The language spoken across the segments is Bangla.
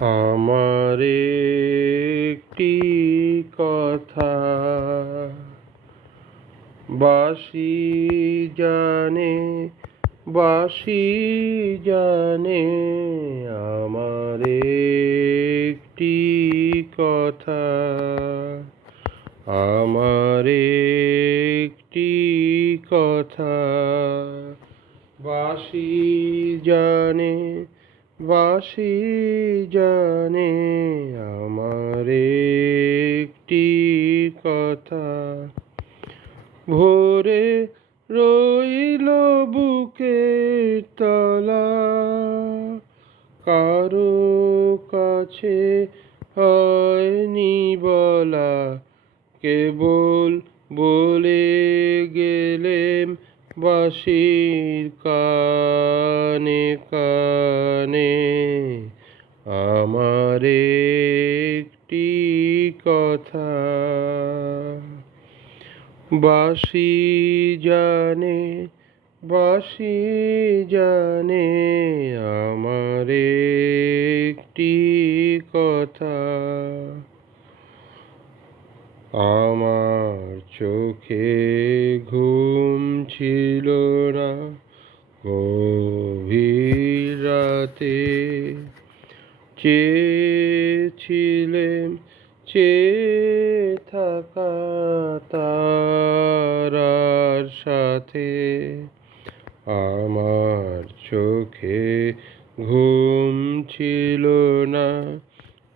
আমার একটি কথা। বাসি জানে বাসি জানে আমার একটি কথা। বাসি জানে আমার একটি কথা। ভোরে রইল বুকে তলা। কারও কাছে হয়নি বলা। কেবল বলে গেলেম বাসির কানে কানে আমার একটি কথা। বাসি জানে বাসি জানে আমার একটি কথা। আমার চোখে ঘুম ছিল না গভীর রাতে। চেয়ে থাকা তারার সাথে। আমার চোখে ঘুম ছিল না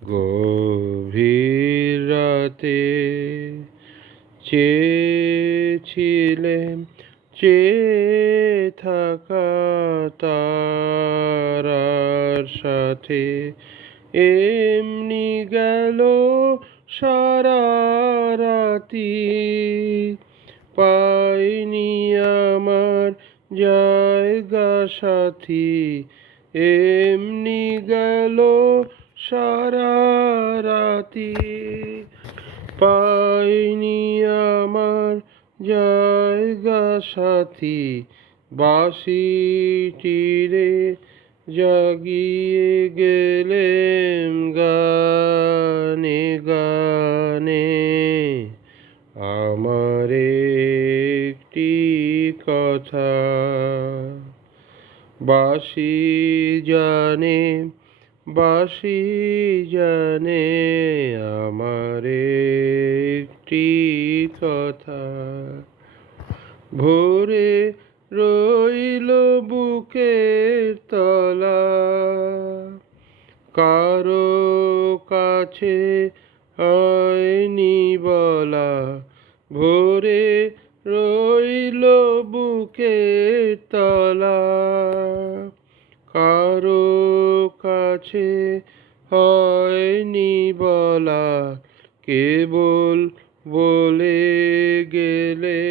গভীর রাতে চেয়েছিলেন চেয়ে থাকা তারার সাথে। এমনি গেল সারা রাতি, পাইনি আমার জায়গা সাথী। এমনি গেল সারা রাতি। পাইনি আমার জায়গা সাথী। বাসি তীরে জাগিয়ে গেলেম গানে গানে। আমার একটি কথা বাসি জানে বাসি জানে আমার একটি কথা। ভোরে রইল বুকের তলা। কারও কাছে হয়নি বলা। ভোরে রইল বুকের তলা। কারও কাছে হয়নি বলা, কেবল বলে গেলে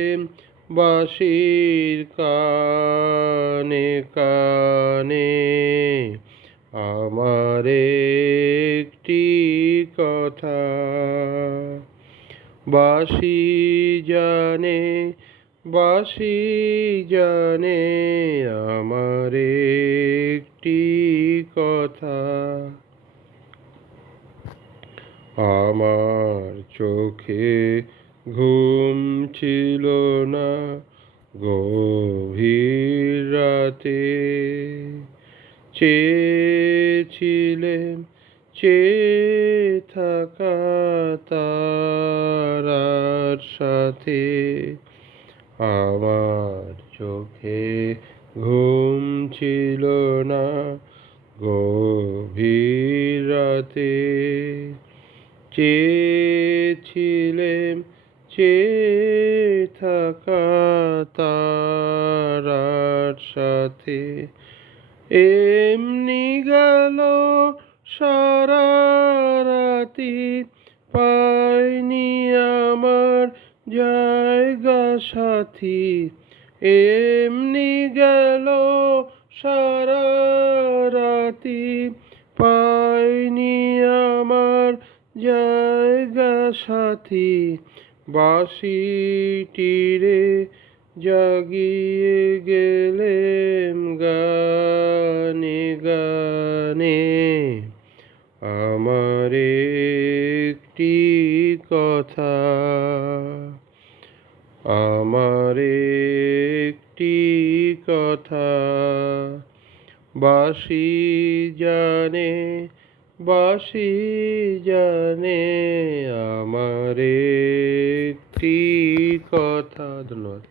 বাসির কানে কানে। আমার একটি কথা বাসি জানে বাসি জানে আমার একটি কথা। আমার চোখে ঘুম ছিল না গভীর রাতে। চেয়েছিলেন চেয়ে থাকা তারার সাথে। আমার চোখে ঘুম ছিল না গভীর রাতে চেয়েছিলেন চেয়ে থাকা সাথে। এমনি গেল সারা রাতি, পাইনি আমার জায়গা সাথী। এমনি গেল সারা রাতি পাইনি আমার জায়গা সাথী। বাসি তীরে জাগিয়ে গেলেম গানে গানে। আমার একটি কথা, আমার একটি কথা। বাসি জানে বাসি জানে আমারে কথা। ধন্যবাদ।